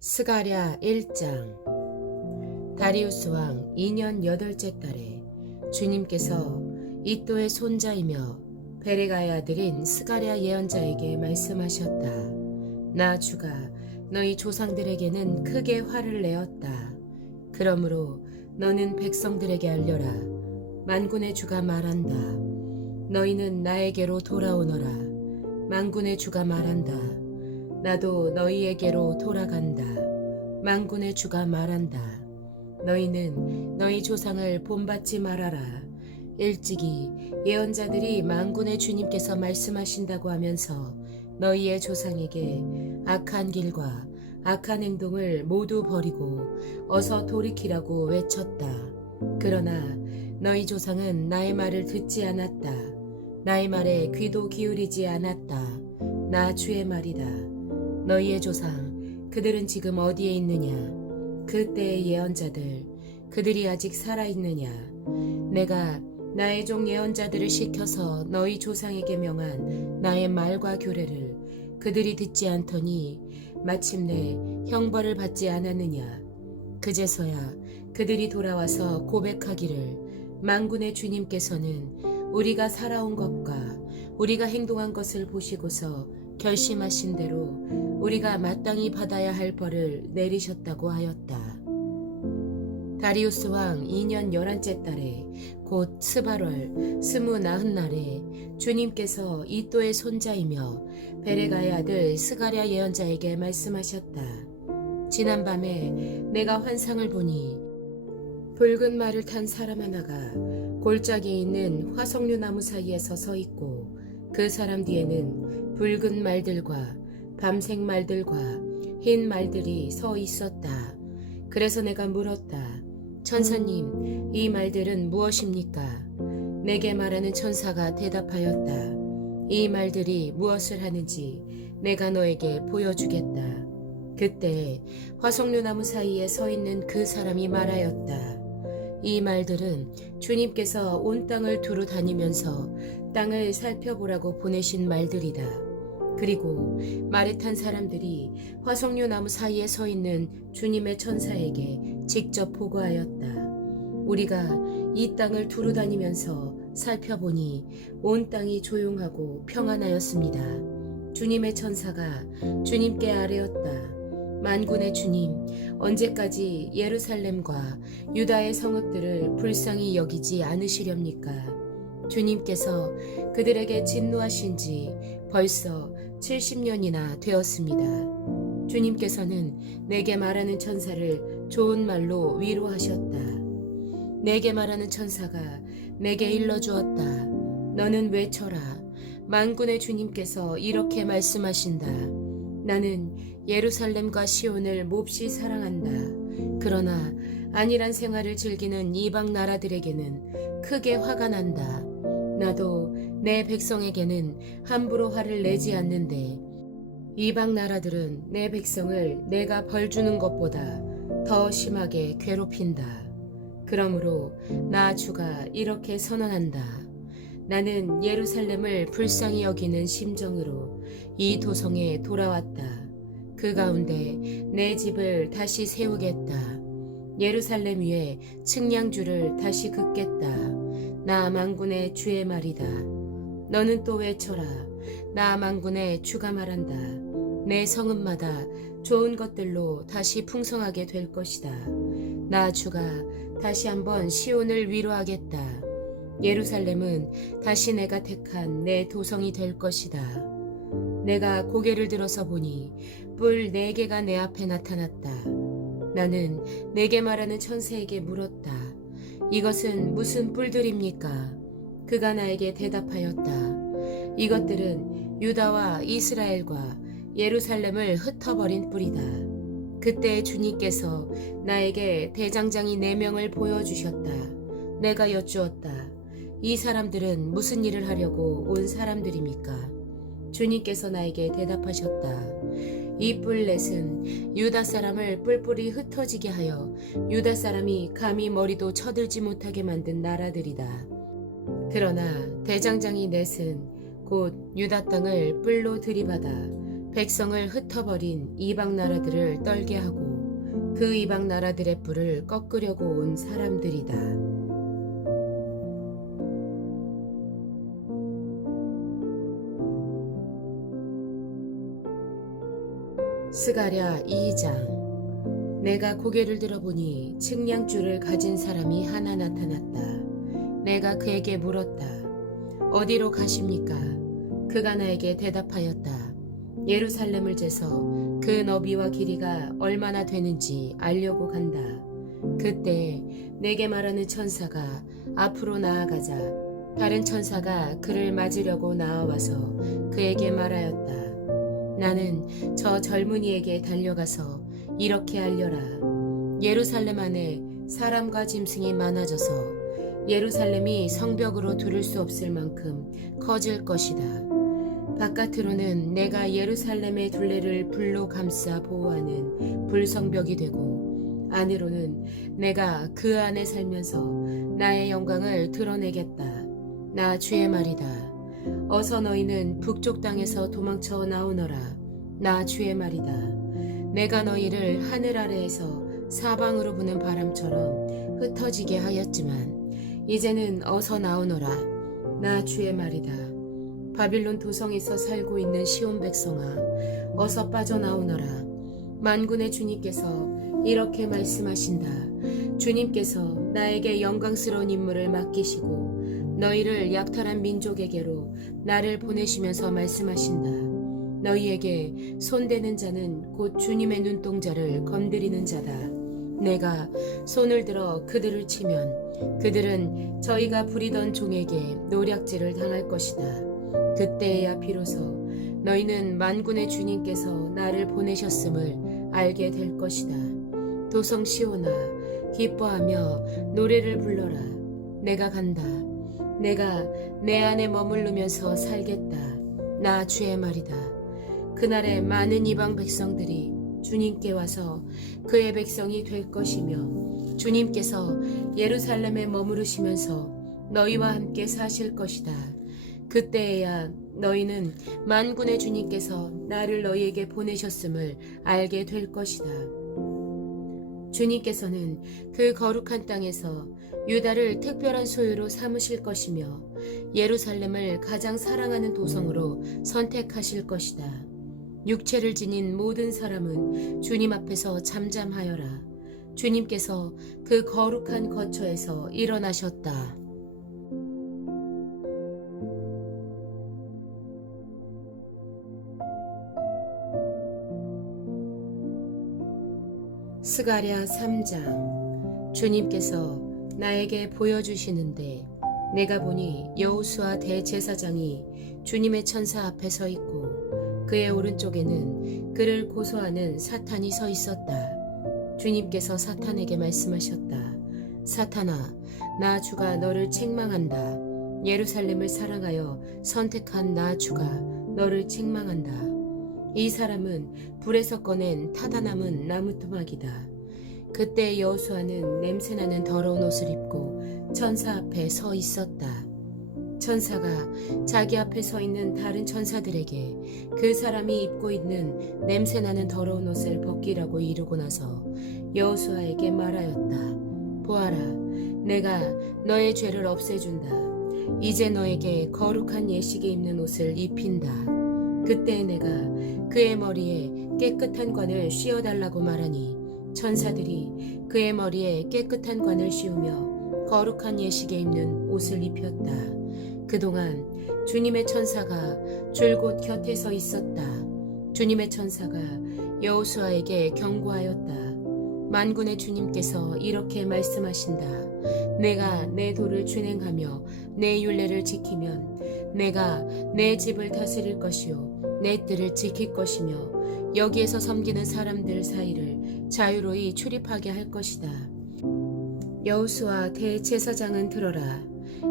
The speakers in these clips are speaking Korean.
스가랴 1장. 다리우스 왕 2년 8째 달에 주님께서 이또의 손자이며 베레가의 아들인 스가랴 예언자에게 말씀하셨다. 나 주가 너희 조상들에게는 크게 화를 내었다. 그러므로 너는 백성들에게 알려라. 만군의 주가 말한다. 너희는 나에게로 돌아오너라. 만군의 주가 말한다. 나도 너희에게로 돌아간다. 만군의 주가 말한다. 너희는 너희 조상을 본받지 말아라. 일찍이 예언자들이 만군의 주님께서 말씀하신다고 하면서 너희의 조상에게 악한 길과 악한 행동을 모두 버리고 어서 돌이키라고 외쳤다. 그러나 너희 조상은 나의 말을 듣지 않았다. 나의 말에 귀도 기울이지 않았다. 나 주의 말이다. 너희의 조상 그들은 지금 어디에 있느냐? 그때의 예언자들 그들이 아직 살아있느냐? 내가 나의 종 예언자들을 시켜서 너희 조상에게 명한 나의 말과 규례를 그들이 듣지 않더니 마침내 형벌을 받지 않았느냐? 그제서야 그들이 돌아와서 고백하기를 만군의 주님께서는 우리가 살아온 것과 우리가 행동한 것을 보시고서 결심하신 대로 우리가 마땅히 받아야 할 벌을 내리셨다고 하였다. 다리우스 왕 2년 11째 달에 곧 스발월 29날에 주님께서 이또의 손자이며 베레가의 아들 스가랴 예언자에게 말씀하셨다. 지난밤에 내가 환상을 보니 붉은 말을 탄 사람 하나가 골짜기에 있는 화석류 나무 사이에 서 있고 그 사람 뒤에는 붉은 말들과 밤색 말들과 흰 말들이 서 있었다. 그래서 내가 물었다. 천사님, 이 말들은 무엇입니까? 내게 말하는 천사가 대답하였다. 이 말들이 무엇을 하는지 내가 너에게 보여주겠다. 그때 화석류 나무 사이에 서 있는 그 사람이 말하였다. 이 말들은 주님께서 온 땅을 두루 다니면서 땅을 살펴보라고 보내신 말들이다. 그리고 말에 탄 사람들이 화석류 나무 사이에 서 있는 주님의 천사에게 직접 보고하였다. 우리가 이 땅을 두루 다니면서 살펴보니 온 땅이 조용하고 평안하였습니다. 주님의 천사가 주님께 아뢰었다. 만군의 주님, 언제까지 예루살렘과 유다의 성읍들을 불쌍히 여기지 않으시렵니까? 주님께서 그들에게 진노하신 지 벌써 70년이나 되었습니다. 주님께서는 내게 말하는 천사를 좋은 말로 위로하셨다. 내게 말하는 천사가 내게 일러주었다. 너는 외쳐라. 만군의 주님께서 이렇게 말씀하신다. 나는 예루살렘과 시온을 몹시 사랑한다. 그러나 안일한 생활을 즐기는 이방 나라들에게는 크게 화가 난다. 나도 내 백성에게는 함부로 화를 내지 않는데 이방 나라들은 내 백성을 내가 벌 주는 것보다 더 심하게 괴롭힌다. 그러므로 나 주가 이렇게 선언한다. 나는 예루살렘을 불쌍히 여기는 심정으로 이 도성에 돌아왔다. 그 가운데 내 집을 다시 세우겠다. 예루살렘 위에 측량줄을 다시 긋겠다. 나 만군의 주의 말이다. 너는 또 외쳐라. 나 만군의 주가 말한다. 내 성읍마다 좋은 것들로 다시 풍성하게 될 것이다. 나 주가 다시 한번 시온을 위로하겠다. 예루살렘은 다시 내가 택한 내 도성이 될 것이다. 내가 고개를 들어서 보니 뿔 4개가 내 앞에 나타났다. 나는 내게 말하는 천사에게 물었다. 이것은 무슨 뿔들입니까? 그가 나에게 대답하였다. 이것들은 유다와 이스라엘과 예루살렘을 흩어버린 뿔이다. 그때 주님께서 나에게 대장장이 4명을 보여주셨다. 내가 여쭈었다. 이 사람들은 무슨 일을 하려고 온 사람들입니까? 주님께서 나에게 대답하셨다. 이 뿔넷은 유다 사람을 뿔뿔이 흩어지게 하여 유다 사람이 감히 머리도 쳐들지 못하게 만든 나라들이다. 그러나 대장장이 넷은 곧 유다 땅을 뿔로 들이받아 백성을 흩어버린 이방 나라들을 떨게 하고 그 이방 나라들의 뿔을 꺾으려고 온 사람들이다. 스가랴 2장. 내가 고개를 들어보니 측량줄을 가진 사람이 하나 나타났다. 내가 그에게 물었다. 어디로 가십니까? 그가 나에게 대답하였다. 예루살렘을 재서 그 너비와 길이가 얼마나 되는지 알려고 간다. 그때 내게 말하는 천사가 앞으로 나아가자 다른 천사가 그를 맞으려고 나와와서 그에게 말하였다. 나는 저 젊은이에게 달려가서 이렇게 알려라. 예루살렘 안에 사람과 짐승이 많아져서 예루살렘이 성벽으로 두를 수 없을 만큼 커질 것이다. 바깥으로는 내가 예루살렘의 둘레를 불로 감싸 보호하는 불성벽이 되고 안으로는 내가 그 안에 살면서 나의 영광을 드러내겠다. 나 주의 말이다. 어서 너희는 북쪽 땅에서 도망쳐 나오너라. 나 주의 말이다. 내가 너희를 하늘 아래에서 사방으로 부는 바람처럼 흩어지게 하였지만 이제는 어서 나오너라. 나 주의 말이다. 바빌론 도성에서 살고 있는 시온 백성아, 어서 빠져나오너라. 만군의 주님께서 이렇게 말씀하신다. 주님께서 나에게 영광스러운 임무를 맡기시고 너희를 약탈한 민족에게로 나를 보내시면서 말씀하신다. 너희에게 손대는 자는 곧 주님의 눈동자를 건드리는 자다. 내가 손을 들어 그들을 치면 그들은 저희가 부리던 종에게 노략질을 당할 것이다. 그때야 비로소 너희는 만군의 주님께서 나를 보내셨음을 알게 될 것이다. 도성 시온아, 기뻐하며 노래를 불러라. 내가 간다. 내가 내 안에 머무르면서 살겠다. 나 주의 말이다. 그날에 많은 이방 백성들이 주님께 와서 그의 백성이 될 것이며 주님께서 예루살렘에 머무르시면서 너희와 함께 사실 것이다. 그때에야 너희는 만군의 주님께서 나를 너희에게 보내셨음을 알게 될 것이다. 주님께서는 그 거룩한 땅에서 유다를 특별한 소유로 삼으실 것이며 예루살렘을 가장 사랑하는 도성으로 선택하실 것이다. 육체를 지닌 모든 사람은 주님 앞에서 잠잠하여라. 주님께서 그 거룩한 거처에서 일어나셨다. 스가랴 3장. 주님께서 나에게 보여주시는데 내가 보니 여호수아 대제사장이 주님의 천사 앞에 서 있고 그의 오른쪽에는 그를 고소하는 사탄이 서 있었다. 주님께서 사탄에게 말씀하셨다. 사탄아, 나 주가 너를 책망한다. 예루살렘을 사랑하여 선택한 나 주가 너를 책망한다. 이 사람은 불에서 꺼낸 타다 남은 나무 토막이다. 그때 여호수아는 냄새나는 더러운 옷을 입고 천사 앞에 서 있었다. 천사가 자기 앞에 서 있는 다른 천사들에게 그 사람이 입고 있는 냄새나는 더러운 옷을 벗기라고 이르고 나서 여호수아에게 말하였다. 보아라, 내가 너의 죄를 없애준다. 이제 너에게 거룩한 예식에 입는 옷을 입힌다. 그때 내가 그의 머리에 깨끗한 관을 씌워달라고 말하니 천사들이 그의 머리에 깨끗한 관을 씌우며 거룩한 예식에 입는 옷을 입혔다. 그동안 주님의 천사가 줄곧 곁에 서 있었다. 주님의 천사가 여호수아에게 경고하였다. 만군의 주님께서 이렇게 말씀하신다. 내가 내 도를 준행하며 내 율례를 지키면 내가 내 집을 다스릴 것이요 내 뜰을 지킬 것이며 여기에서 섬기는 사람들 사이를 자유로이 출입하게 할 것이다. 여호수아 대제사장은 들어라.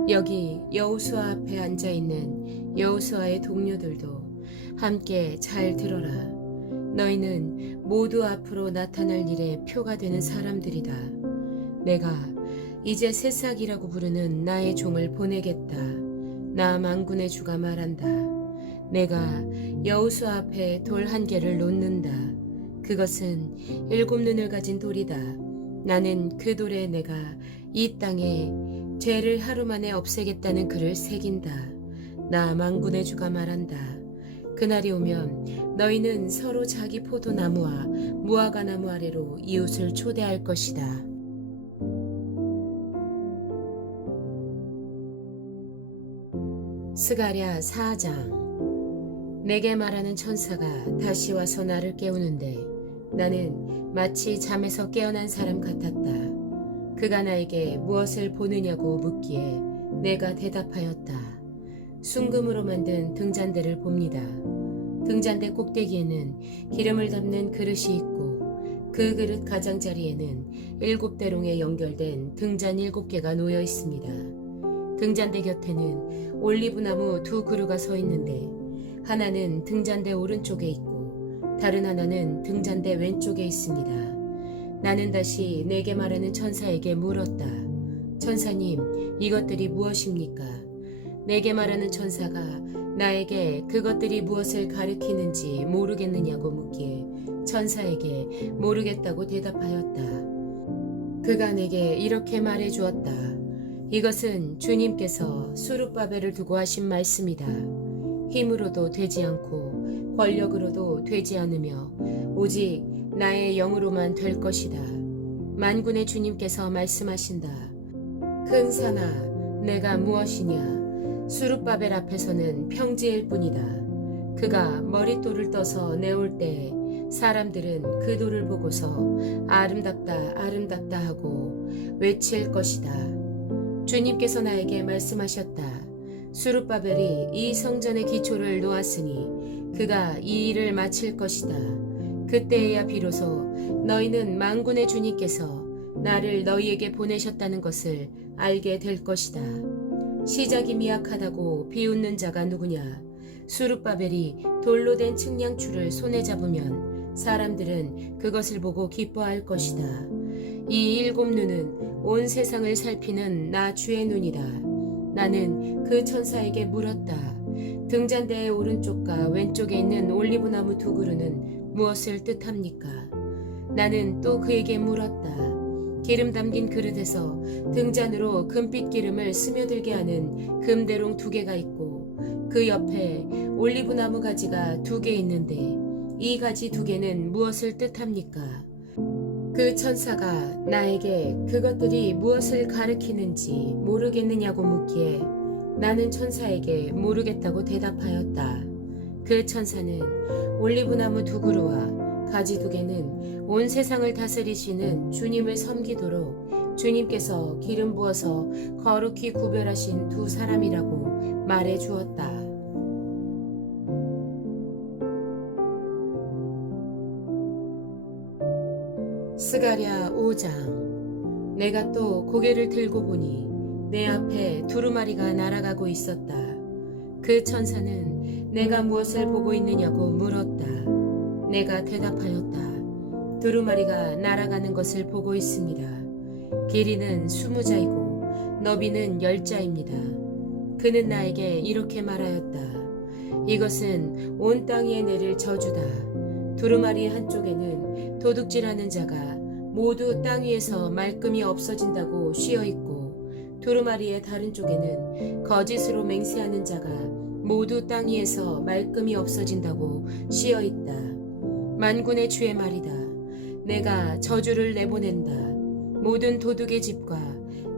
여기 여호수아 앞에 앉아있는 여호수아의 동료들도 함께 잘 들어라. 너희는 모두 앞으로 나타날 일의 표가 되는 사람들이다. 내가 이제 새싹이라고 부르는 나의 종을 보내겠다. 나 만군의 주가 말한다. 내가 여호수아 앞에 돌 한 개를 놓는다. 그것은 7눈을 가진 돌이다. 나는 그 돌에 내가 이 땅에 죄를 하루 만에 없애겠다는 글을 새긴다. 나 만군의 주가 말한다. 그날이 오면 너희는 서로 자기 포도나무와 무화과나무 아래로 이웃을 초대할 것이다. 스가랴 4장. 내게 말하는 천사가 다시 와서 나를 깨우는데 나는 마치 잠에서 깨어난 사람 같았다. 그가 나에게 무엇을 보느냐고 묻기에 내가 대답하였다. 순금으로 만든 등잔대를 봅니다. 등잔대 꼭대기에는 기름을 담는 그릇이 있고 그 그릇 가장자리에는 7대롱에 연결된 등잔 7개가 놓여 있습니다. 등잔대 곁에는 올리브나무 2그루가 서 있는데 하나는 등잔대 오른쪽에 있고 다른 하나는 등잔대 왼쪽에 있습니다. 나는 다시 내게 말하는 천사에게 물었다. 천사님, 이것들이 무엇입니까? 내게 말하는 천사가 나에게 그것들이 무엇을 가리키는지 모르겠느냐고 묻기에 천사에게 모르겠다고 대답하였다. 그가 내게 이렇게 말해 주었다. 이것은 주님께서 수룹바벨을 두고 하신 말씀이다. 힘으로도 되지 않고 권력으로도 되지 않으며 오직 나의 영으로만 될 것이다. 만군의 주님께서 말씀하신다. 큰 산아, 내가 무엇이냐? 수룹바벨 앞에서는 평지일 뿐이다. 그가 머릿돌을 떠서 내올 때에 사람들은 그 돌을 보고서 아름답다 아름답다 하고 외칠 것이다. 주님께서 나에게 말씀하셨다. 수룹바벨이 이 성전의 기초를 놓았으니 그가 이 일을 마칠 것이다. 그때에야 비로소 너희는 만군의 주님께서 나를 너희에게 보내셨다는 것을 알게 될 것이다. 시작이 미약하다고 비웃는 자가 누구냐? 수룹바벨이 돌로 된 측량줄을 손에 잡으면 사람들은 그것을 보고 기뻐할 것이다. 이 7눈은 온 세상을 살피는 나 주의 눈이다. 나는 그 천사에게 물었다. 등잔대의 오른쪽과 왼쪽에 있는 올리브나무 2그루는 무엇을 뜻합니까? 나는 또 그에게 물었다. 기름 담긴 그릇에서 등잔으로 금빛 기름을 스며들게 하는 금대롱 2개가 있고 그 옆에 올리브나무 가지가 2개 있는데 이 가지 2개는 무엇을 뜻합니까? 그 천사가 나에게 그것들이 무엇을 가리키는지 모르겠느냐고 묻기에 나는 천사에게 모르겠다고 대답하였다. 그 천사는 올리브나무 2그루와 가지 2개는 온 세상을 다스리시는 주님을 섬기도록 주님께서 기름 부어서 거룩히 구별하신 2 사람이라고 말해 주었다. 스가랴 5장. 내가 또 고개를 들고 보니 내 앞에 두루마리가 날아가고 있었다. 그 천사는 내가 무엇을 보고 있느냐고 물었다. 내가 대답하였다. 두루마리가 날아가는 것을 보고 있습니다. 길이는 20자이고 너비는 10자입니다. 그는 나에게 이렇게 말하였다. 이것은 온 땅 위에 내릴 저주다. 두루마리 한쪽에는 도둑질하는 자가 모두 땅 위에서 말끔히 없어진다고 씌어있고 두루마리의 다른 쪽에는 거짓으로 맹세하는 자가 모두 땅 위에서 말끔히 없어진다고 씌어있다. 만군의 주의 말이다. 내가 저주를 내보낸다. 모든 도둑의 집과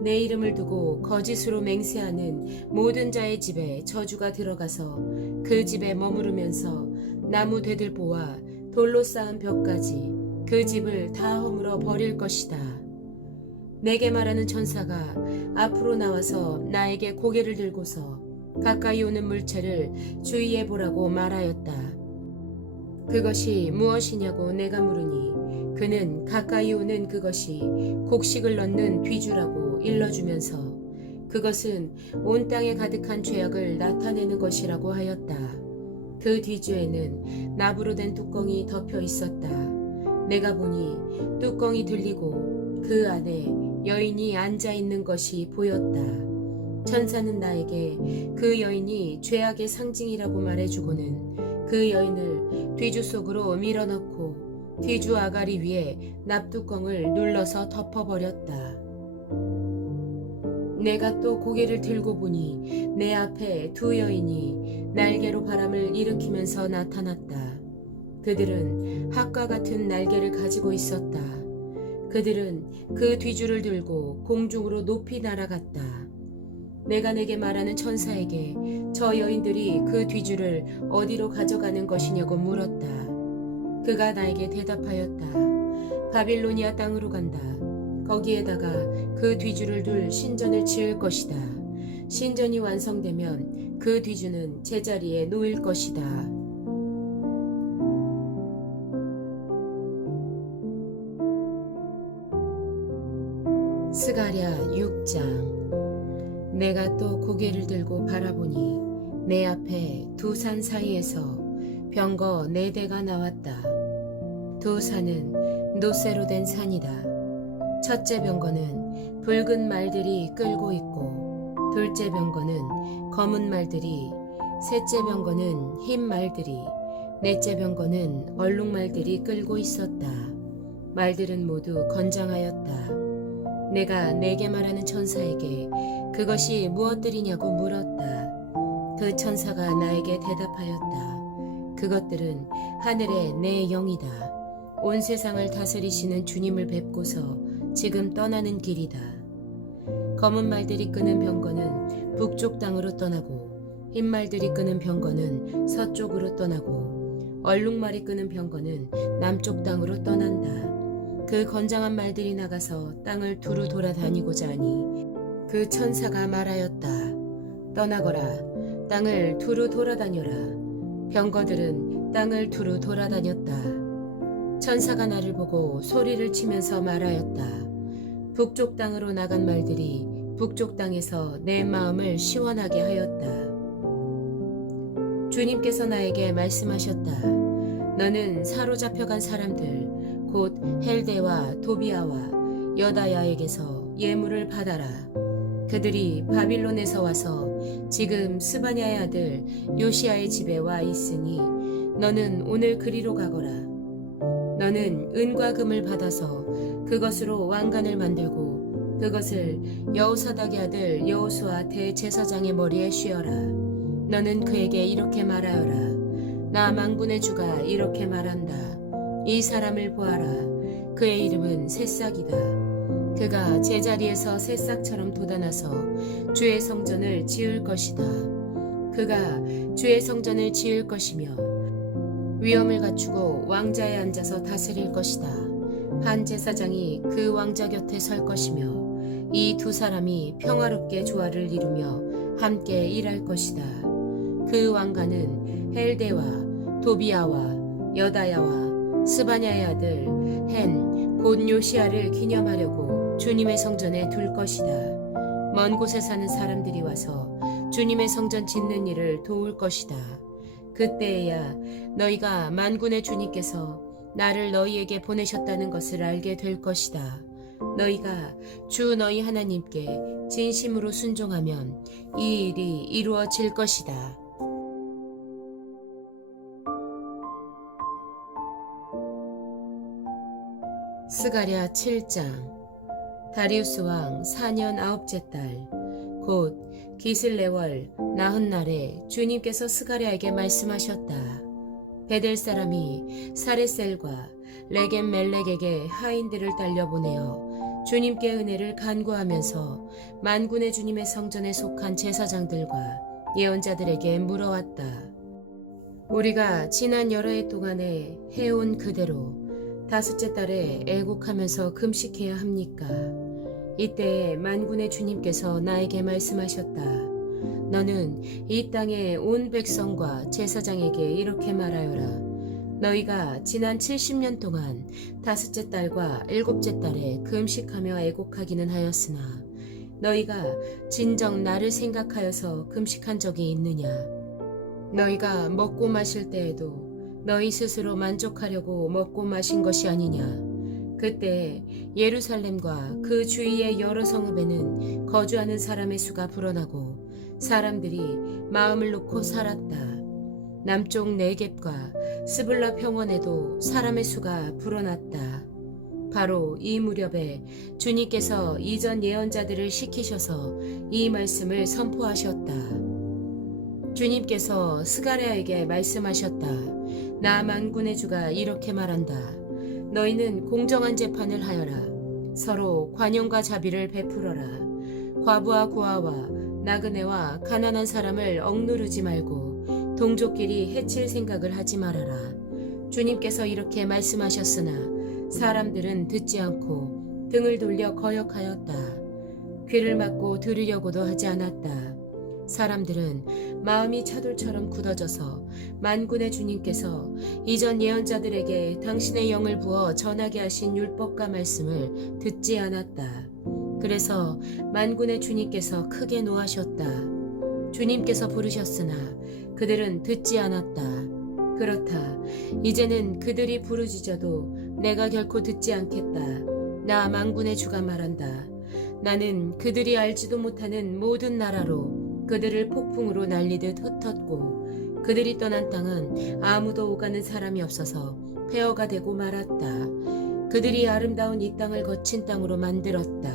내 이름을 두고 거짓으로 맹세하는 모든 자의 집에 저주가 들어가서 그 집에 머무르면서 나무 대들보와 돌로 쌓은 벽까지 그 집을 다 허물어 버릴 것이다. 내게 말하는 천사가 앞으로 나와서 나에게 고개를 들고서 가까이 오는 물체를 주의해 보라고 말하였다. 그것이 무엇이냐고 내가 물으니 그는 가까이 오는 그것이 곡식을 넣는 뒤주라고 일러주면서 그것은 온 땅에 가득한 죄악을 나타내는 것이라고 하였다. 그 뒤주에는 나무로 된 뚜껑이 덮여 있었다. 내가 보니 뚜껑이 들리고 그 안에 여인이 앉아 있는 것이 보였다. 천사는 나에게 그 여인이 죄악의 상징이라고 말해주고는 그 여인을 뒤주 속으로 밀어넣고 뒤주 아가리 위에 납뚜껑을 눌러서 덮어버렸다. 내가 또 고개를 들고 보니 내 앞에 두 여인이 날개로 바람을 일으키면서 나타났다. 그들은 학과 같은 날개를 가지고 있었다. 그들은 그 뒤줄을 들고 공중으로 높이 날아갔다. 내가 내게 말하는 천사에게 저 여인들이 그 뒤줄을 어디로 가져가는 것이냐고 물었다. 그가 나에게 대답하였다. 바빌로니아 땅으로 간다. 거기에다가 그 뒤줄을 둘 신전을 지을 것이다. 신전이 완성되면 그 뒤주는 제자리에 놓일 것이다. 스가랴 6장. 내가 또 고개를 들고 바라보니 내 앞에 두 산 사이에서 병거 4대가 나왔다. 두 산은 노쇠로 된 산이다. 첫째 병거는 붉은 말들이 끌고 있고, 둘째 병거는 검은 말들이, 셋째 병거는 흰 말들이, 넷째 병거는 얼룩말들이 끌고 있었다. 말들은 모두 건장하였다. 내가 내게 말하는 천사에게 그것이 무엇들이냐고 물었다. 그 천사가 나에게 대답하였다. 그것들은 하늘의 내 영이다. 온 세상을 다스리시는 주님을 뵙고서 지금 떠나는 길이다. 검은 말들이 끄는 병거는 북쪽 땅으로 떠나고, 흰 말들이 끄는 병거는 서쪽으로 떠나고, 얼룩말이 끄는 병거는 남쪽 땅으로 떠난다. 그 건장한 말들이 나가서 땅을 두루 돌아다니고자 하니 그 천사가 말하였다. 떠나거라. 땅을 두루 돌아다녀라. 병거들은 땅을 두루 돌아다녔다. 천사가 나를 보고 소리를 치면서 말하였다. 북쪽 땅으로 나간 말들이 북쪽 땅에서 내 마음을 시원하게 하였다. 주님께서 나에게 말씀하셨다. 너는 사로잡혀간 사람들 곧 헬데와 도비아와 여다야에게서 예물을 받아라. 그들이 바빌론에서 와서 지금 스바냐의 아들 요시야의 집에 와 있으니 너는 오늘 그리로 가거라. 너는 은과 금을 받아서 그것으로 왕관을 만들고 그것을 여호사닥의 아들 여호수아 대제사장의 머리에 씌어라. 너는 그에게 이렇게 말하여라. 나 만군의 주가 이렇게 말한다. 이 사람을 보아라. 그의 이름은 새싹이다. 그가 제자리에서 새싹처럼 돋아나서 주의 성전을 지을 것이다. 그가 주의 성전을 지을 것이며 위엄을 갖추고 왕자에 앉아서 다스릴 것이다. 한 제사장이 그 왕자 곁에 설 것이며 이 두 사람이 평화롭게 조화를 이루며 함께 일할 것이다. 그 왕관은 헬데와 도비아와 여다야와 스바냐의 아들 헨 곧 요시야를 기념하려고 주님의 성전에 둘 것이다. 먼 곳에 사는 사람들이 와서 주님의 성전 짓는 일을 도울 것이다. 그때에야 너희가 만군의 주님께서 나를 너희에게 보내셨다는 것을 알게 될 것이다. 너희가 주 너희 하나님께 진심으로 순종하면 이 일이 이루어질 것이다. 스가랴 7장. 다리우스 왕 4년 9째 달 곧 기슬레월 나흔날에 주님께서 스가랴에게 말씀하셨다. 베델 사람이 사레셀과 레겜 멜렉에게 하인들을 달려보내어 주님께 은혜를 간구하면서 만군의 주님의 성전에 속한 제사장들과 예언자들에게 물어왔다. 우리가 지난 여러 해 동안에 해온 그대로 5째 달에 애곡하면서 금식해야 합니까? 이때에 만군의 주님께서 나에게 말씀하셨다. 너는 이 땅의 온 백성과 제사장에게 이렇게 말하여라. 너희가 지난 70년 동안 5째 달과 7째 달에 금식하며 애곡하기는 하였으나 너희가 진정 나를 생각하여서 금식한 적이 있느냐? 너희가 먹고 마실 때에도 너희 스스로 만족하려고 먹고 마신 것이 아니냐? 그때 예루살렘과 그 주위의 여러 성읍에는 거주하는 사람의 수가 불어나고 사람들이 마음을 놓고 살았다. 남쪽 네겝과 스불라 평원에도 사람의 수가 불어났다. 바로 이 무렵에 주님께서 이전 예언자들을 시키셔서 이 말씀을 선포하셨다. 주님께서 스가랴에게 말씀하셨다. 나 만군의 주가 이렇게 말한다. 너희는 공정한 재판을 하여라. 서로 관용과 자비를 베풀어라. 과부와 고아와 나그네와 가난한 사람을 억누르지 말고 동족끼리 해칠 생각을 하지 말아라. 주님께서 이렇게 말씀하셨으나 사람들은 듣지 않고 등을 돌려 거역하였다. 귀를 막고 들으려고도 하지 않았다. 사람들은 마음이 차돌처럼 굳어져서 만군의 주님께서 이전 예언자들에게 당신의 영을 부어 전하게 하신 율법과 말씀을 듣지 않았다. 그래서 만군의 주님께서 크게 노하셨다. 주님께서 부르셨으나 그들은 듣지 않았다. 그렇다. 이제는 그들이 부르짖어도 내가 결코 듣지 않겠다. 나 만군의 주가 말한다. 나는 그들이 알지도 못하는 모든 나라로 그들을 폭풍으로 날리듯 흩었고 그들이 떠난 땅은 아무도 오가는 사람이 없어서 폐허가 되고 말았다. 그들이 아름다운 이 땅을 거친 땅으로 만들었다.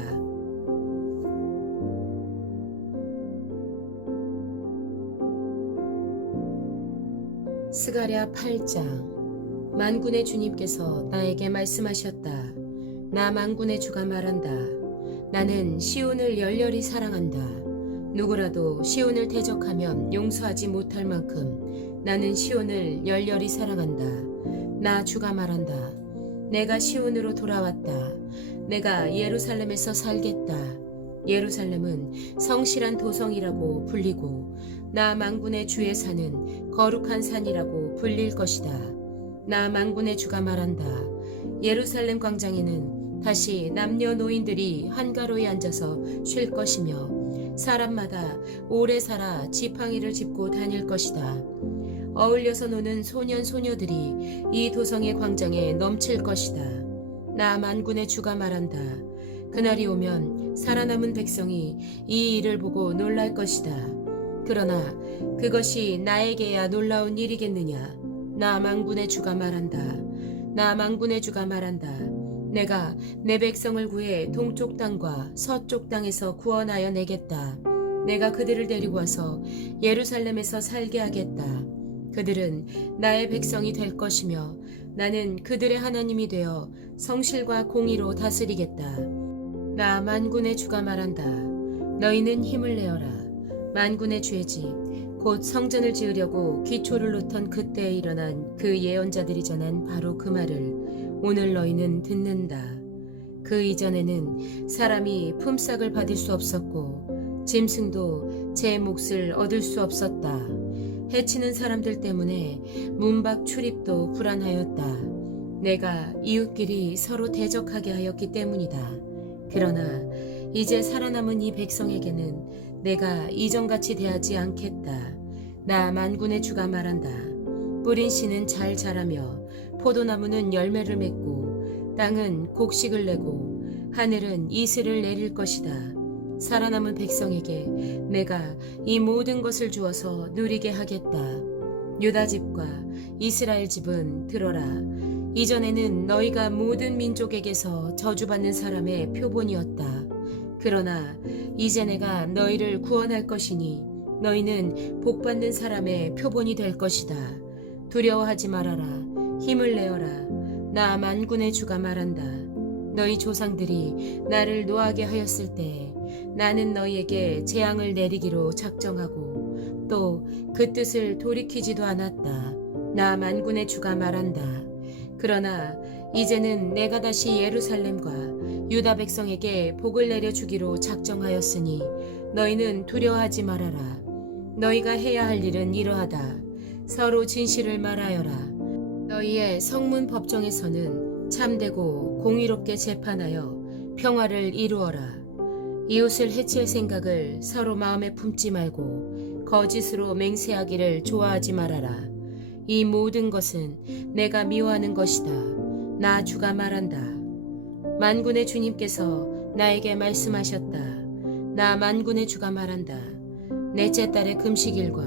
스가랴 8장. 만군의 주님께서 나에게 말씀하셨다. 나 만군의 주가 말한다. 나는 시온을 열렬히 사랑한다. 누구라도 시온을 대적하면 용서하지 못할 만큼 나는 시온을 열렬히 사랑한다. 나 주가 말한다. 내가 시온으로 돌아왔다. 내가 예루살렘에서 살겠다. 예루살렘은 성실한 도성이라고 불리고 나 만군의 주의 산은 거룩한 산이라고 불릴 것이다. 나 만군의 주가 말한다. 예루살렘 광장에는 다시 남녀 노인들이 한가로이 앉아서 쉴 것이며 사람마다 오래 살아 지팡이를 짚고 다닐 것이다. 어울려서 노는 소년 소녀들이 이 도성의 광장에 넘칠 것이다. 나 만군의 주가 말한다. 그날이 오면 살아남은 백성이 이 일을 보고 놀랄 것이다. 그러나 그것이 나에게야 놀라운 일이겠느냐. 나 만군의 주가 말한다. 나 만군의 주가 말한다. 내가 내 백성을 구해 동쪽 땅과 서쪽 땅에서 구원하여 내겠다. 내가 그들을 데리고 와서 예루살렘에서 살게 하겠다. 그들은 나의 백성이 될 것이며 나는 그들의 하나님이 되어 성실과 공의로 다스리겠다. 나 만군의 주가 말한다. 너희는 힘을 내어라. 만군의 주의 집, 곧 성전을 지으려고 기초를 놓던 그때에 일어난 그 예언자들이 전한 바로 그 말을 오늘 너희는 듣는다. 그 이전에는 사람이 품삯을 받을 수 없었고 짐승도 제 몫을 얻을 수 없었다. 해치는 사람들 때문에 문 밖 출입도 불안하였다. 내가 이웃끼리 서로 대적하게 하였기 때문이다. 그러나 이제 살아남은 이 백성에게는 내가 이전같이 대하지 않겠다. 나 만군의 주가 말한다. 뿌린 씨는 잘 자라며 포도나무는 열매를 맺고 땅은 곡식을 내고 하늘은 이슬을 내릴 것이다. 살아남은 백성에게 내가 이 모든 것을 주어서 누리게 하겠다. 유다 집과 이스라엘 집은 들어라. 이전에는 너희가 모든 민족에게서 저주받는 사람의 표본이었다. 그러나 이제 내가 너희를 구원할 것이니 너희는 복받는 사람의 표본이 될 것이다. 두려워하지 말아라. 힘을 내어라. 나 만군의 주가 말한다. 너희 조상들이 나를 노하게 하였을 때 나는 너희에게 재앙을 내리기로 작정하고 또 그 뜻을 돌이키지도 않았다. 나 만군의 주가 말한다. 그러나 이제는 내가 다시 예루살렘과 유다 백성에게 복을 내려주기로 작정하였으니 너희는 두려워하지 말아라. 너희가 해야 할 일은 이러하다. 서로 진실을 말하여라. 너희의 성문 법정에서는 참되고 공의롭게 재판하여 평화를 이루어라. 이웃을 해칠 생각을 서로 마음에 품지 말고 거짓으로 맹세하기를 좋아하지 말아라. 이 모든 것은 내가 미워하는 것이다. 나 주가 말한다. 만군의 주님께서 나에게 말씀하셨다. 나 만군의 주가 말한다. 넷째 달의 금식일과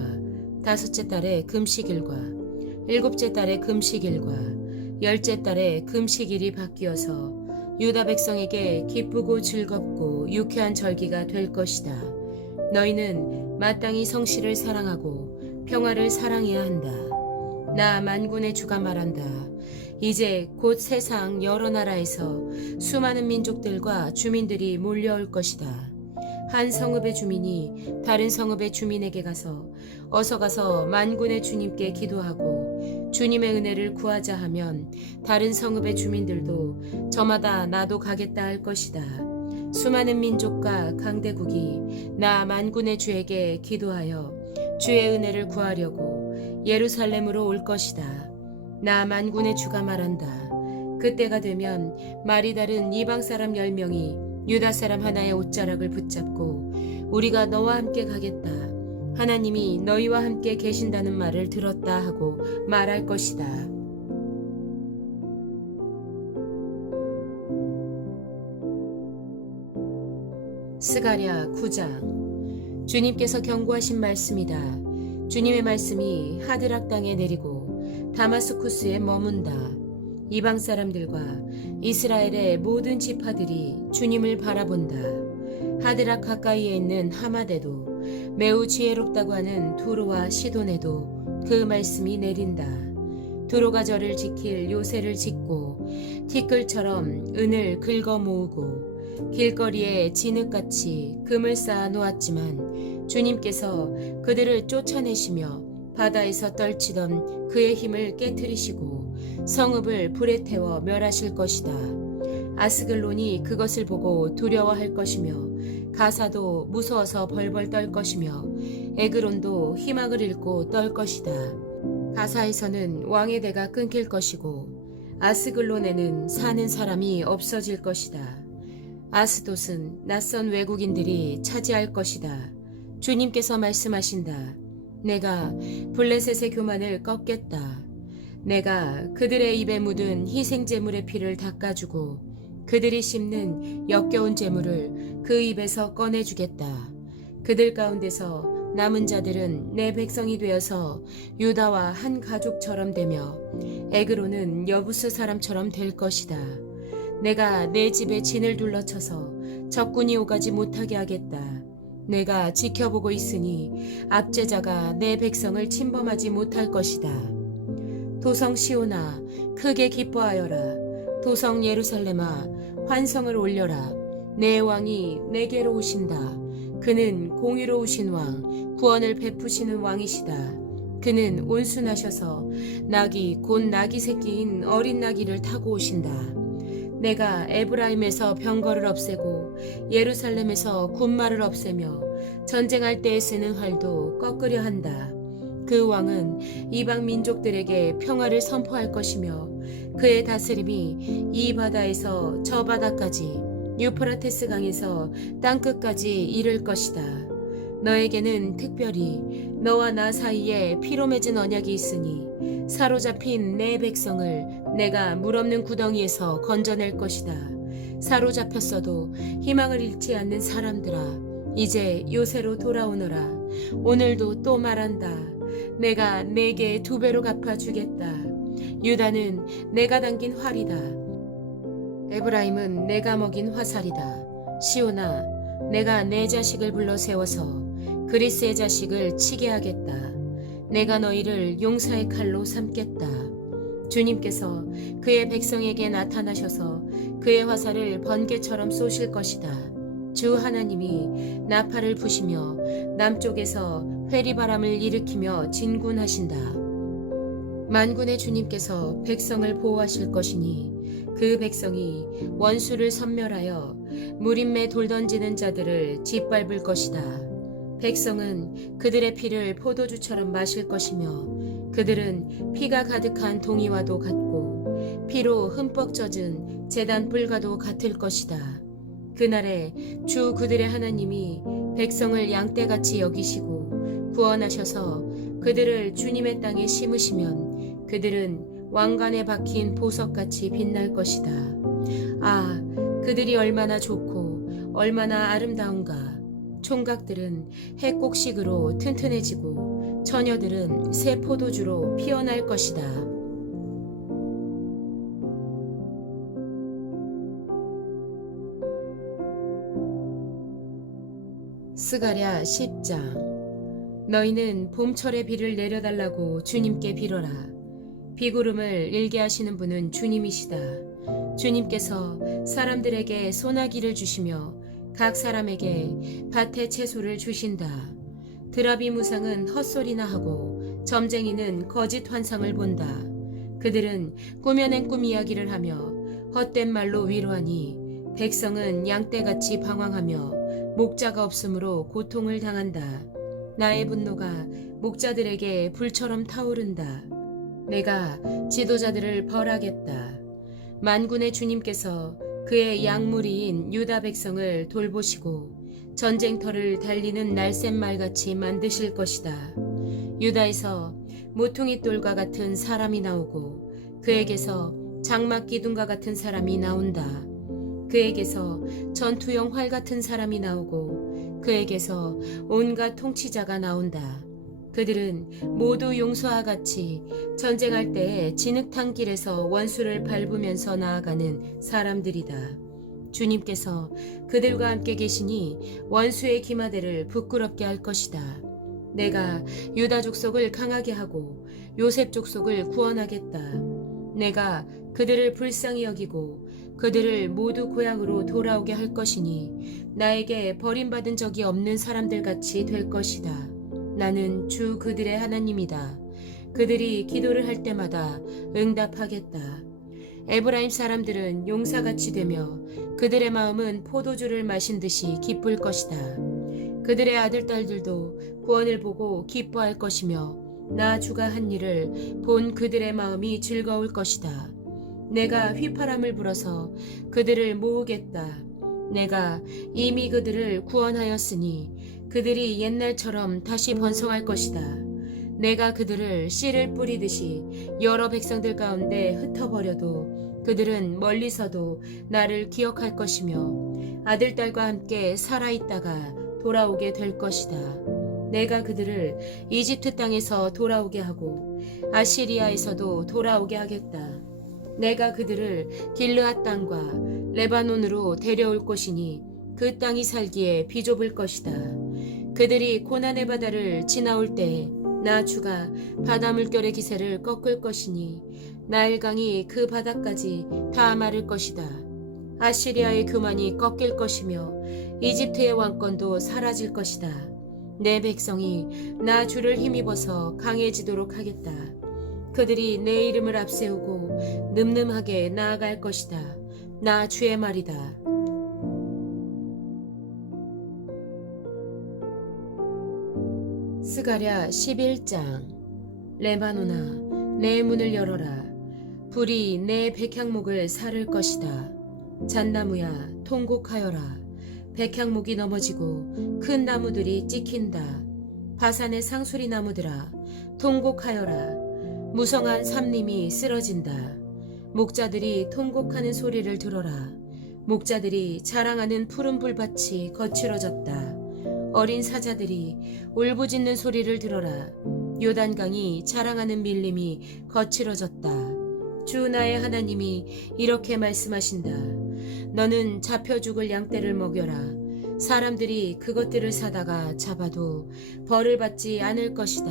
다섯째 달의 금식일과 일곱째 달의 금식일과 열째 달의 금식일이 바뀌어서 유다 백성에게 기쁘고 즐겁고 유쾌한 절기가 될 것이다. 너희는 마땅히 성실을 사랑하고 평화를 사랑해야 한다. 나 만군의 주가 말한다. 이제 곧 세상 여러 나라에서 수많은 민족들과 주민들이 몰려올 것이다. 한 성읍의 주민이 다른 성읍의 주민에게 가서 어서 가서 만군의 주님께 기도하고 주님의 은혜를 구하자 하면 다른 성읍의 주민들도 저마다 나도 가겠다 할 것이다. 수많은 민족과 강대국이 나 만군의 주에게 기도하여 주의 은혜를 구하려고 예루살렘으로 올 것이다. 나 만군의 주가 말한다. 그때가 되면 말이 다른 이방 사람 10명이 유다 사람 하나의 옷자락을 붙잡고 우리가 너와 함께 가겠다. 하나님이 너희와 함께 계신다는 말을 들었다 하고 말할 것이다. 스가랴 9장. 주님께서 경고하신 말씀이다. 주님의 말씀이 하드락 땅에 내리고 다마스쿠스에 머문다. 이방 사람들과 이스라엘의 모든 지파들이 주님을 바라본다. 하드락 가까이에 있는 하마데도 매우 지혜롭다고 하는 두로와 시돈에도 그 말씀이 내린다. 두로가 저를 지킬 요새를 짓고 티끌처럼 은을 긁어 모으고 길거리에 진흙같이 금을 쌓아 놓았지만 주님께서 그들을 쫓아내시며 바다에서 떨치던 그의 힘을 깨트리시고 성읍을 불에 태워 멸하실 것이다. 아스글론이 그것을 보고 두려워할 것이며 가사도 무서워서 벌벌 떨 것이며 에그론도 희망을 잃고 떨 것이다. 가사에서는 왕의 대가 끊길 것이고 아스글론에는 사는 사람이 없어질 것이다. 아스돗은 낯선 외국인들이 차지할 것이다. 주님께서 말씀하신다. 내가 블레셋의 교만을 꺾겠다. 내가 그들의 입에 묻은 희생제물의 피를 닦아주고 그들이 씹는 역겨운 제물을 그 입에서 꺼내주겠다. 그들 가운데서 남은 자들은 내 백성이 되어서 유다와 한 가족처럼 되며 에그로는 여부스 사람처럼 될 것이다. 내가 내 집에 진을 둘러쳐서 적군이 오가지 못하게 하겠다. 내가 지켜보고 있으니 압제자가 내 백성을 침범하지 못할 것이다. 도성 시온아 크게 기뻐하여라. 도성 예루살렘아 환성을 올려라. 내 왕이 내게로 오신다. 그는 공의로우신 왕, 구원을 베푸시는 왕이시다. 그는 온순하셔서 낙이 곧 나귀 새끼인 어린 나귀를 타고 오신다. 내가 에브라임에서 병거를 없애고 예루살렘에서 군마를 없애며 전쟁할 때에 쓰는 활도 꺾으려 한다. 그 왕은 이방 민족들에게 평화를 선포할 것이며 그의 다스림이 이 바다에서 저 바다까지 유프라테스 강에서 땅끝까지 이를 것이다. 너에게는 특별히 너와 나 사이에 피로 맺은 언약이 있으니 사로잡힌 내 백성을 내가 물없는 구덩이에서 건져낼 것이다. 사로잡혔어도 희망을 잃지 않는 사람들아 이제 요새로 돌아오너라. 오늘도 또 말한다. 내가 내게 2배로 갚아주겠다. 유다는 내가 당긴 활이다. 에브라임은 내가 먹인 화살이다. 시온아 내가 내 자식을 불러 세워서 그리스의 자식을 치게 하겠다. 내가 너희를 용사의 칼로 삼겠다. 주님께서 그의 백성에게 나타나셔서 그의 화살을 번개처럼 쏘실 것이다. 주 하나님이 나팔을 부시며 남쪽에서 회리바람을 일으키며 진군하신다. 만군의 주님께서 백성을 보호하실 것이니 그 백성이 원수를 섬멸하여 무림매 돌 던지는 자들을 짓밟을 것이다. 백성은 그들의 피를 포도주처럼 마실 것이며 그들은 피가 가득한 동이와도 같고 피로 흠뻑 젖은 제단 뿔과도 같을 것이다. 그날에 주 그들의 하나님이 백성을 양떼같이 여기시고 구원하셔서 그들을 주님의 땅에 심으시면 그들은 왕관에 박힌 보석같이 빛날 것이다. 아, 그들이 얼마나 좋고 얼마나 아름다운가. 총각들은 해곡식으로 튼튼해지고 처녀들은 새 포도주로 피어날 것이다. 스가랴 10장. 너희는 봄철의 비를 내려달라고 주님께 빌어라. 비구름을 일게 하시는 분은 주님이시다. 주님께서 사람들에게 소나기를 주시며 각 사람에게 밭의 채소를 주신다. 드라비 무상은 헛소리나 하고 점쟁이는 거짓 환상을 본다. 그들은 꾸며낸 꿈 이야기를 하며 헛된 말로 위로하니 백성은 양떼같이 방황하며 목자가 없으므로 고통을 당한다. 나의 분노가 목자들에게 불처럼 타오른다. 내가 지도자들을 벌하겠다. 만군의 주님께서 그의 양무리인 유다 백성을 돌보시고 전쟁터를 달리는 날쌘말같이 만드실 것이다. 유다에서 모퉁이돌과 같은 사람이 나오고 그에게서 장막 기둥과 같은 사람이 나온다. 그에게서 전투용 활 같은 사람이 나오고 그에게서 온갖 통치자가 나온다. 그들은 모두 용서와 같이 전쟁할 때에 진흙탕 길에서 원수를 밟으면서 나아가는 사람들이다. 주님께서 그들과 함께 계시니 원수의 기마대를 부끄럽게 할 것이다. 내가 유다 족속을 강하게 하고 요셉 족속을 구원하겠다. 내가 그들을 불쌍히 여기고 그들을 모두 고향으로 돌아오게 할 것이니 나에게 버림받은 적이 없는 사람들 같이 될 것이다. 나는 주 그들의 하나님이다. 그들이 기도를 할 때마다 응답하겠다. 에브라임 사람들은 용사같이 되며 그들의 마음은 포도주를 마신 듯이 기쁠 것이다. 그들의 아들 딸들도 구원을 보고 기뻐할 것이며 나 주가 한 일을 본 그들의 마음이 즐거울 것이다. 내가 휘파람을 불어서 그들을 모으겠다. 내가 이미 그들을 구원하였으니 그들이 옛날처럼 다시 번성할 것이다. 내가 그들을 씨를 뿌리듯이 여러 백성들 가운데 흩어버려도 그들은 멀리서도 나를 기억할 것이며 아들, 딸과 함께 살아있다가 돌아오게 될 것이다. 내가 그들을 이집트 땅에서 돌아오게 하고 아시리아에서도 돌아오게 하겠다. 내가 그들을 길르앗 땅과 레바논으로 데려올 것이니 그 땅이 살기에 비좁을 것이다. 그들이 고난의 바다를 지나올 때에 나 주가 바다 물결의 기세를 꺾을 것이니 나일강이 그 바다까지 다 마를 것이다. 아시리아의 교만이 꺾일 것이며 이집트의 왕권도 사라질 것이다. 내 백성이 나 주를 힘입어서 강해지도록 하겠다. 그들이 내 이름을 앞세우고 늠름하게 나아갈 것이다. 나 주의 말이다. 스가랴 11장. 레바논아, 내 문을 열어라. 불이 내 백향목을 사를 것이다. 잣나무야, 통곡하여라. 백향목이 넘어지고 큰 나무들이 찍힌다. 바산의 상수리 나무들아, 통곡하여라. 무성한 삼림이 쓰러진다. 목자들이 통곡하는 소리를 들어라. 목자들이 자랑하는 푸른 불밭이 거칠어졌다. 어린 사자들이 울부짖는 소리를 들어라. 요단강이 자랑하는 밀림이 거칠어졌다. 주 나의 하나님이 이렇게 말씀하신다. 너는 잡혀 죽을 양떼를 먹여라. 사람들이 그것들을 사다가 잡아도 벌을 받지 않을 것이다.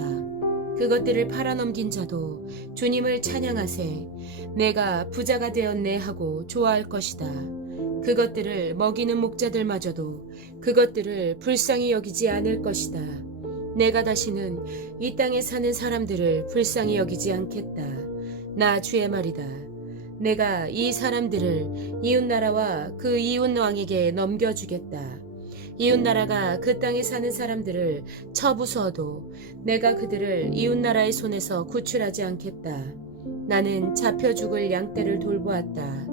그것들을 팔아넘긴 자도 주님을 찬양하세. 내가 부자가 되었네 하고 좋아할 것이다. 그것들을 먹이는 목자들마저도 그것들을 불쌍히 여기지 않을 것이다. 내가 다시는 이 땅에 사는 사람들을 불쌍히 여기지 않겠다. 나 주의 말이다. 내가 이 사람들을 이웃나라와 그 이웃왕에게 넘겨주겠다. 이웃나라가 그 땅에 사는 사람들을 쳐부수어도 내가 그들을 이웃나라의 손에서 구출하지 않겠다. 나는 잡혀 죽을 양떼를 돌보았다.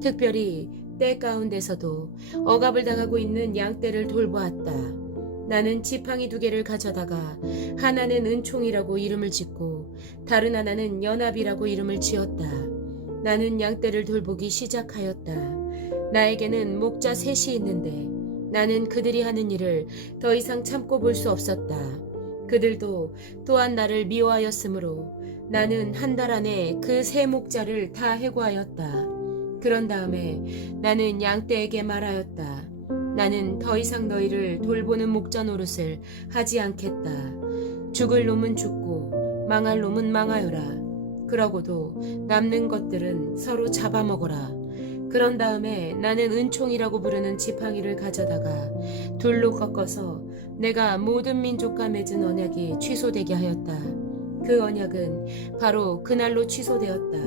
특별히 떼 가운데서도 억압을 당하고 있는 양떼를 돌보았다. 나는 지팡이 2개를 가져다가 하나는 은총이라고 이름을 짓고 다른 하나는 연합이라고 이름을 지었다. 나는 양떼를 돌보기 시작하였다. 나에게는 목자 셋이 있는데 나는 그들이 하는 일을 더 이상 참고 볼 수 없었다. 그들도 또한 나를 미워하였으므로 나는 한 달 안에 그 세 목자를 다 해고하였다. 그런 다음에 나는 양떼에게 말하였다. 나는 더 이상 너희를 돌보는 목자 노릇을 하지 않겠다. 죽을 놈은 죽고 망할 놈은 망하여라. 그러고도 남는 것들은 서로 잡아먹어라. 그런 다음에 나는 은총이라고 부르는 지팡이를 가져다가 둘로 꺾어서 내가 모든 민족과 맺은 언약이 취소되게 하였다. 그 언약은 바로 그날로 취소되었다.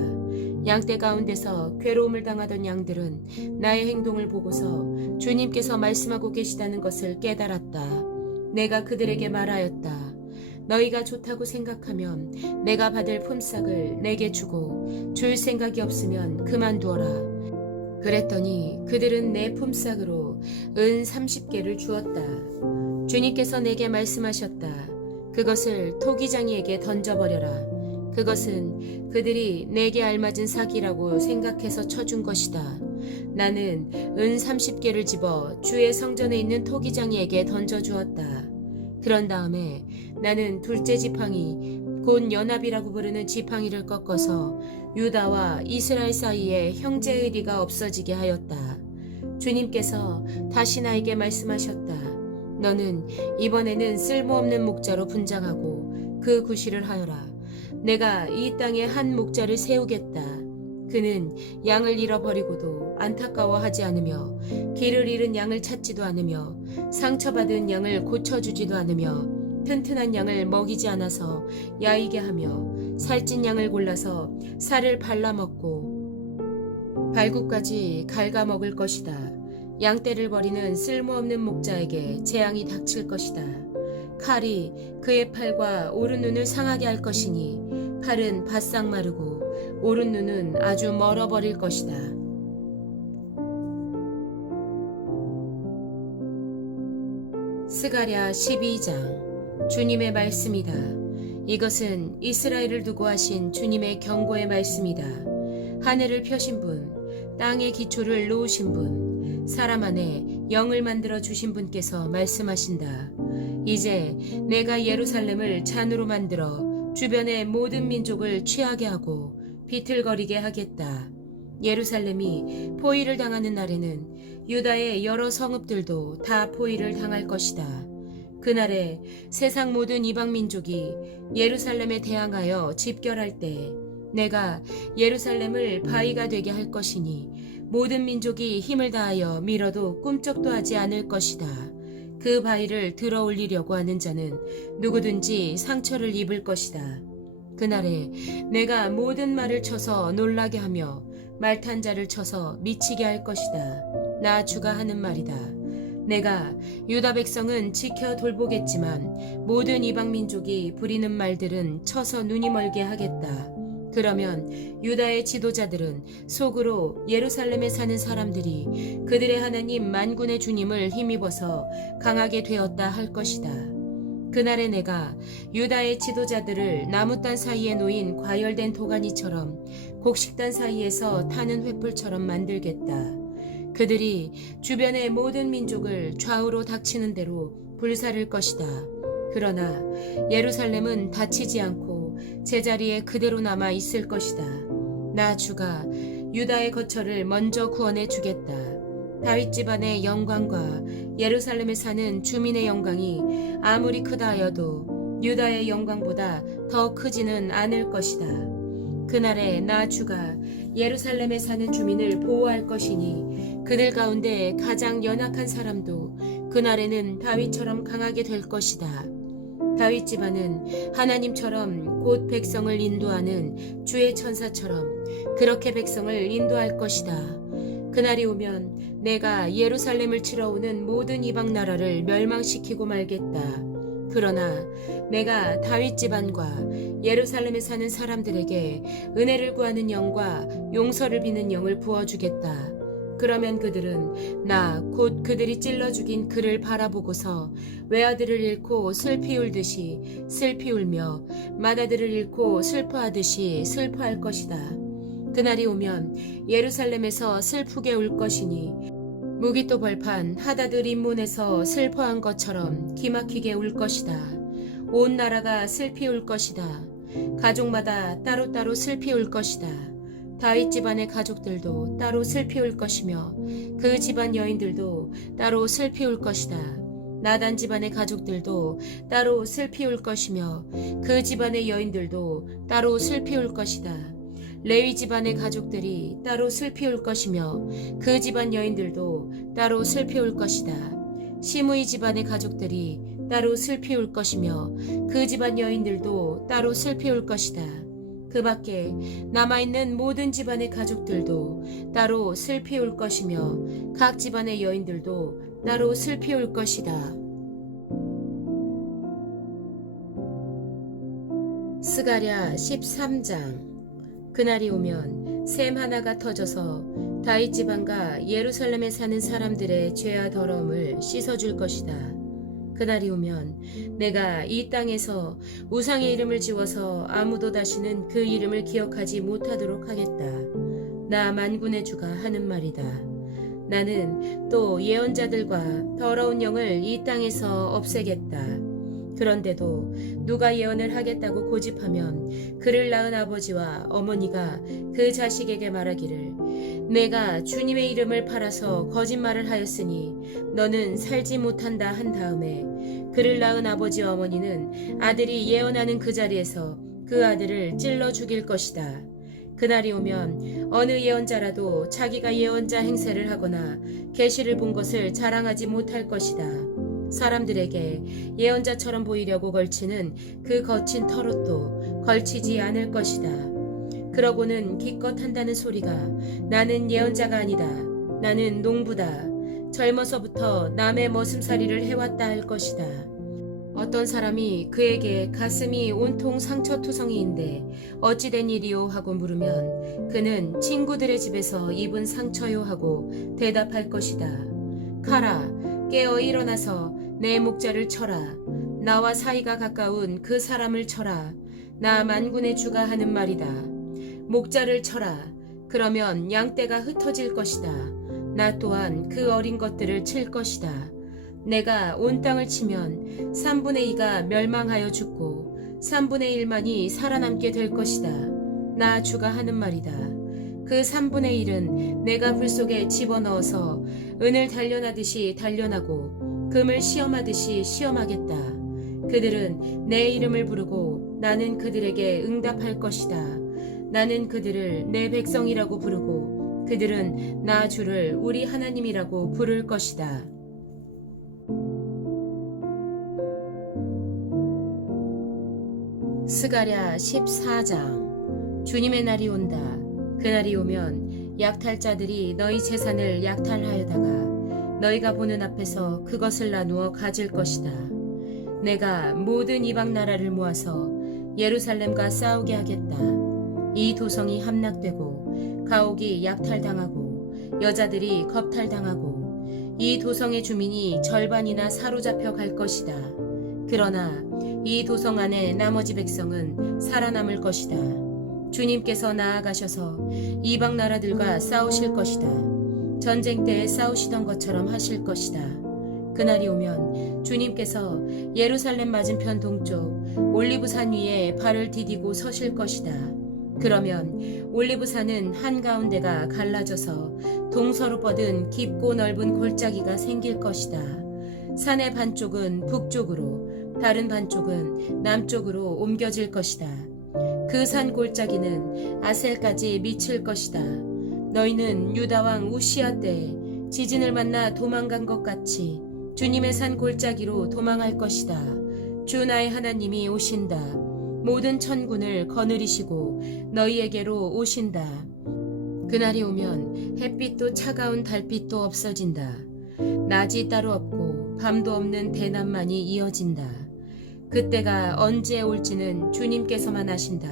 양떼 가운데서 괴로움을 당하던 양들은 나의 행동을 보고서 주님께서 말씀하고 계시다는 것을 깨달았다. 내가 그들에게 말하였다. 너희가 좋다고 생각하면 내가 받을 품삯을 내게 주고 줄 생각이 없으면 그만두어라. 그랬더니 그들은 내 품삯으로 은 30개를 주었다. 주님께서 내게 말씀하셨다. 그것을 토기장이에게 던져버려라. 그것은 그들이 내게 알맞은 사기라고 생각해서 쳐준 것이다. 나는 은 30개를 집어 주의 성전에 있는 토기장이에게 던져주었다. 그런 다음에 나는 둘째 지팡이 곧 연합이라고 부르는 지팡이를 꺾어서 유다와 이스라엘 사이에 형제의 의리가 없어지게 하였다. 주님께서 다시 나에게 말씀하셨다. 너는 이번에는 쓸모없는 목자로 분장하고 그 구실을 하여라. 내가 이 땅에 한 목자를 세우겠다. 그는 양을 잃어버리고도 안타까워하지 않으며 길을 잃은 양을 찾지도 않으며 상처받은 양을 고쳐주지도 않으며 튼튼한 양을 먹이지 않아서 야이게 하며 살찐 양을 골라서 살을 발라먹고 발굽까지 갉아먹을 것이다. 양떼를 버리는 쓸모없는 목자에게 재앙이 닥칠 것이다. 칼이 그의 팔과 오른 눈을 상하게 할 것이니 팔은 바싹 마르고 오른 눈은 아주 멀어버릴 것이다. 스가랴 12장. 주님의 말씀이다. 이것은 이스라엘을 두고 하신 주님의 경고의 말씀이다. 하늘을 펴신 분, 땅의 기초를 놓으신 분, 사람 안에 영을 만들어 주신 분께서 말씀하신다. 이제 내가 예루살렘을 잔으로 만들어 주변의 모든 민족을 취하게 하고 비틀거리게 하겠다. 예루살렘이 포위를 당하는 날에는 유다의 여러 성읍들도 다 포위를 당할 것이다. 그날에 세상 모든 이방 민족이 예루살렘에 대항하여 집결할 때 내가 예루살렘을 바위가 되게 할 것이니 모든 민족이 힘을 다하여 밀어도 꿈쩍도 하지 않을 것이다. 그 바위를 들어 올리려고 하는 자는 누구든지 상처를 입을 것이다. 그날에 내가 모든 말을 쳐서 놀라게 하며 말탄 자를 쳐서 미치게 할 것이다. 나 주가 하는 말이다. 내가 유다 백성은 지켜 돌보겠지만 모든 이방 민족이 부리는 말들은 쳐서 눈이 멀게 하겠다. 그러면 유다의 지도자들은 속으로 예루살렘에 사는 사람들이 그들의 하나님 만군의 주님을 힘입어서 강하게 되었다 할 것이다. 그날에 내가 유다의 지도자들을 나무단 사이에 놓인 과열된 도가니처럼 곡식단 사이에서 타는 횃불처럼 만들겠다. 그들이 주변의 모든 민족을 좌우로 닥치는 대로 불사를 것이다. 그러나 예루살렘은 다치지 않고 제자리에 그대로 남아 있을 것이다. 나 주가 유다의 거처를 먼저 구원해 주겠다. 다윗 집안의 영광과 예루살렘에 사는 주민의 영광이 아무리 크다 하여도 유다의 영광보다 더 크지는 않을 것이다. 그날에 나 주가 예루살렘에 사는 주민을 보호할 것이니 그들 가운데 가장 연약한 사람도 그날에는 다윗처럼 강하게 될 것이다. 다윗 집안은 하나님처럼 곧 백성을 인도하는 주의 천사처럼 그렇게 백성을 인도할 것이다. 그날이 오면 내가 예루살렘을 치러 오는 모든 이방 나라를 멸망시키고 말겠다. 그러나 내가 다윗 집안과 예루살렘에 사는 사람들에게 은혜를 구하는 영과 용서를 비는 영을 부어주겠다. 그러면 그들은 나 곧 그들이 찔러 죽인 그를 바라보고서 외아들을 잃고 슬피 울듯이 슬피 울며 맏아들을 잃고 슬퍼하듯이 슬퍼할 것이다. 그날이 오면 예루살렘에서 슬프게 울 것이니 무기또 벌판 하다드 림몬에서 슬퍼한 것처럼 기막히게 울 것이다. 온 나라가 슬피 울 것이다. 가족마다 따로따로 슬피 울 것이다. 다윗 집안의 가족들도 따로 슬피 울 것이며 그 집안 여인들도 따로 슬피 울 것이다. 나단 집안의 가족들도 따로 슬피 울 것이며 그 집안의 여인들도 따로 슬피 울 것이다. 레위 집안의 가족들이 따로 슬피 울 것이며 그 집안 여인들도 따로 슬피 울 것이다. 시므이 집안의 가족들이 따로 슬피 울 것이며 그 집안 여인들도 따로 슬피 울 것이다. 그 밖에 남아있는 모든 집안의 가족들도 따로 슬피 울 것이며 각 집안의 여인들도 따로 슬피 울 것이다. 스가랴 13장. 그날이 오면 샘 하나가 터져서 다윗 집안과 예루살렘에 사는 사람들의 죄와 더러움을 씻어줄 것이다. 그날이 오면 내가 이 땅에서 우상의 이름을 지워서 아무도 다시는 그 이름을 기억하지 못하도록 하겠다. 나 만군의 주가 하는 말이다. 나는 또 예언자들과 더러운 영을 이 땅에서 없애겠다. 그런데도 누가 예언을 하겠다고 고집하면 그를 낳은 아버지와 어머니가 그 자식에게 말하기를 내가 주님의 이름을 팔아서 거짓말을 하였으니 너는 살지 못한다 한 다음에 그를 낳은 아버지와 어머니는 아들이 예언하는 그 자리에서 그 아들을 찔러 죽일 것이다. 그날이 오면 어느 예언자라도 자기가 예언자 행세를 하거나 계시를 본 것을 자랑하지 못할 것이다. 사람들에게 예언자처럼 보이려고 걸치는 그 거친 털옷도 걸치지 않을 것이다. 그러고는 기껏 한다는 소리가 나는 예언자가 아니다. 나는 농부다. 젊어서부터 남의 머슴살이를 해왔다 할 것이다. 어떤 사람이 그에게 가슴이 온통 상처투성이인데 어찌 된 일이요 하고 물으면 그는 친구들의 집에서 입은 상처요 하고 대답할 것이다. 가라, 깨어 일어나서 내 목자를 쳐라. 나와 사이가 가까운 그 사람을 쳐라. 나 만군의 주가 하는 말이다. 목자를 쳐라. 그러면 양떼가 흩어질 것이다. 나 또한 그 어린 것들을 칠 것이다. 내가 온 땅을 치면 3분의 2가 멸망하여 죽고 3분의 1만이 살아남게 될 것이다. 나 주가 하는 말이다. 그 3분의 1은 내가 불 속에 집어넣어서 은을 단련하듯이 단련하고 금을 시험하듯이 시험하겠다. 그들은 내 이름을 부르고 나는 그들에게 응답할 것이다. 나는 그들을 내 백성이라고 부르고 그들은 나 주를 우리 하나님이라고 부를 것이다. 스가랴 14장. 주님의 날이 온다. 그날이 오면 약탈자들이 너희 재산을 약탈하여다가 너희가 보는 앞에서 그것을 나누어 가질 것이다. 내가 모든 이방 나라를 모아서 예루살렘과 싸우게 하겠다. 이 도성이 함락되고 가옥이 약탈당하고 여자들이 겁탈당하고 이 도성의 주민이 절반이나 사로잡혀 갈 것이다. 그러나 이 도성 안에 나머지 백성은 살아남을 것이다. 주님께서 나아가셔서 이방 나라들과 싸우실 것이다. 전쟁 때에 싸우시던 것처럼 하실 것이다. 그날이 오면 주님께서 예루살렘 맞은편 동쪽 올리브산 위에 발을 디디고 서실 것이다. 그러면 올리브산은 한가운데가 갈라져서 동서로 뻗은 깊고 넓은 골짜기가 생길 것이다. 산의 반쪽은 북쪽으로 다른 반쪽은 남쪽으로 옮겨질 것이다. 그 산 골짜기는 아셀까지 미칠 것이다. 너희는 유다왕 우시아 때에 지진을 만나 도망간 것 같이 주님의 산 골짜기로 도망할 것이다. 주 나의 하나님이 오신다. 모든 천군을 거느리시고 너희에게로 오신다. 그날이 오면 햇빛도 차가운 달빛도 없어진다. 낮이 따로 없고 밤도 없는 대낮만이 이어진다. 그때가 언제 올지는 주님께서만 아신다.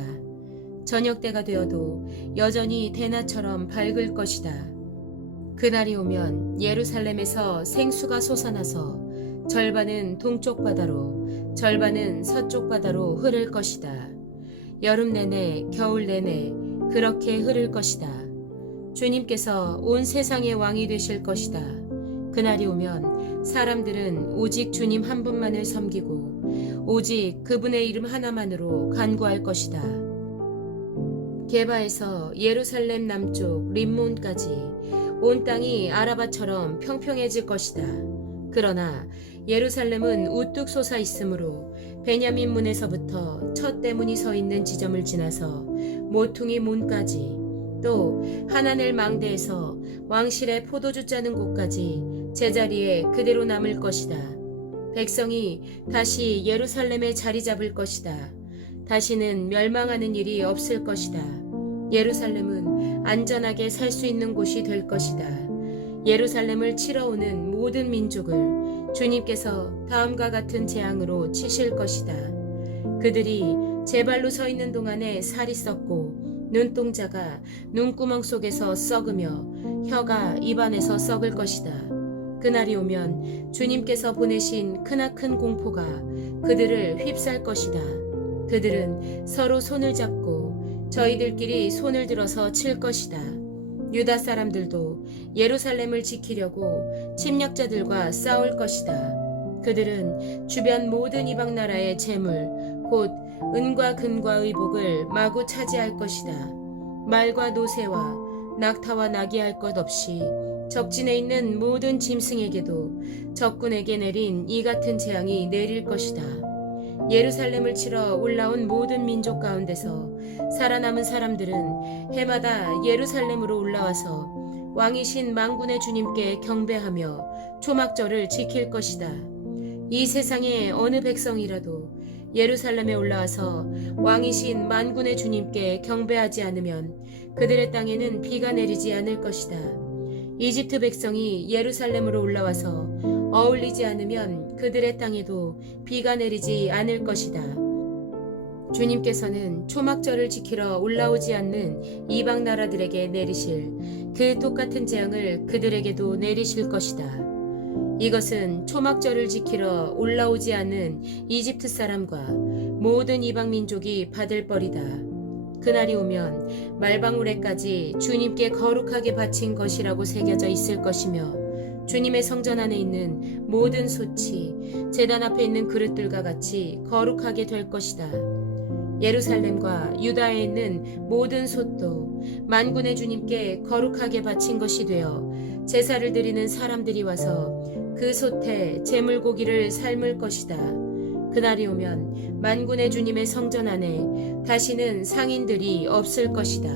저녁 때가 되어도 여전히 대낮처럼 밝을 것이다. 그날이 오면 예루살렘에서 생수가 솟아나서 절반은 동쪽 바다로 절반은 서쪽 바다로 흐를 것이다. 여름 내내 겨울 내내 그렇게 흐를 것이다. 주님께서 온 세상의 왕이 되실 것이다. 그날이 오면 사람들은 오직 주님 한 분만을 섬기고 오직 그분의 이름 하나만으로 간구할 것이다. 게바에서 예루살렘 남쪽 림몬까지 온 땅이 아라바처럼 평평해질 것이다. 그러나 예루살렘은 우뚝 솟아 있으므로 베냐민 문에서부터 첫 대문이 서 있는 지점을 지나서 모퉁이 문까지 또 하나넬 망대에서 왕실의 포도주 짜는 곳까지 제자리에 그대로 남을 것이다. 백성이 다시 예루살렘에 자리 잡을 것이다. 다시는 멸망하는 일이 없을 것이다. 예루살렘은 안전하게 살 수 있는 곳이 될 것이다. 예루살렘을 치러 오는 모든 민족을 주님께서 다음과 같은 재앙으로 치실 것이다. 그들이 제 발로 서 있는 동안에 살이 썩고 눈동자가 눈구멍 속에서 썩으며 혀가 입안에서 썩을 것이다. 그날이 오면 주님께서 보내신 크나큰 공포가 그들을 휩쌀 것이다. 그들은 서로 손을 잡고 저희들끼리 손을 들어서 칠 것이다. 유다 사람들도 예루살렘을 지키려고 침략자들과 싸울 것이다. 그들은 주변 모든 이방 나라의 재물, 곧 은과 금과 의복을 마구 차지할 것이다. 말과 노새와 낙타와 나귀 할 것 없이 적진에 있는 모든 짐승에게도 적군에게 내린 이 같은 재앙이 내릴 것이다. 예루살렘을 치러 올라온 모든 민족 가운데서 살아남은 사람들은 해마다 예루살렘으로 올라와서 왕이신 만군의 주님께 경배하며 초막절을 지킬 것이다. 이 세상의 어느 백성이라도 예루살렘에 올라와서 왕이신 만군의 주님께 경배하지 않으면 그들의 땅에는 비가 내리지 않을 것이다. 이집트 백성이 예루살렘으로 올라와서 어울리지 않으면 그들의 땅에도 비가 내리지 않을 것이다. 주님께서는 초막절을 지키러 올라오지 않는 이방 나라들에게 내리실 그 똑같은 재앙을 그들에게도 내리실 것이다. 이것은 초막절을 지키러 올라오지 않는 이집트 사람과 모든 이방 민족이 받을 벌이다. 그날이 오면 말방울에까지 주님께 거룩하게 바친 것이라고 새겨져 있을 것이며 주님의 성전 안에 있는 모든 솥이 제단 앞에 있는 그릇들과 같이 거룩하게 될 것이다. 예루살렘과 유다에 있는 모든 솥도 만군의 주님께 거룩하게 바친 것이 되어 제사를 드리는 사람들이 와서 그 솥에 제물고기를 삶을 것이다. 그날이 오면 만군의 주님의 성전 안에 다시는 상인들이 없을 것이다.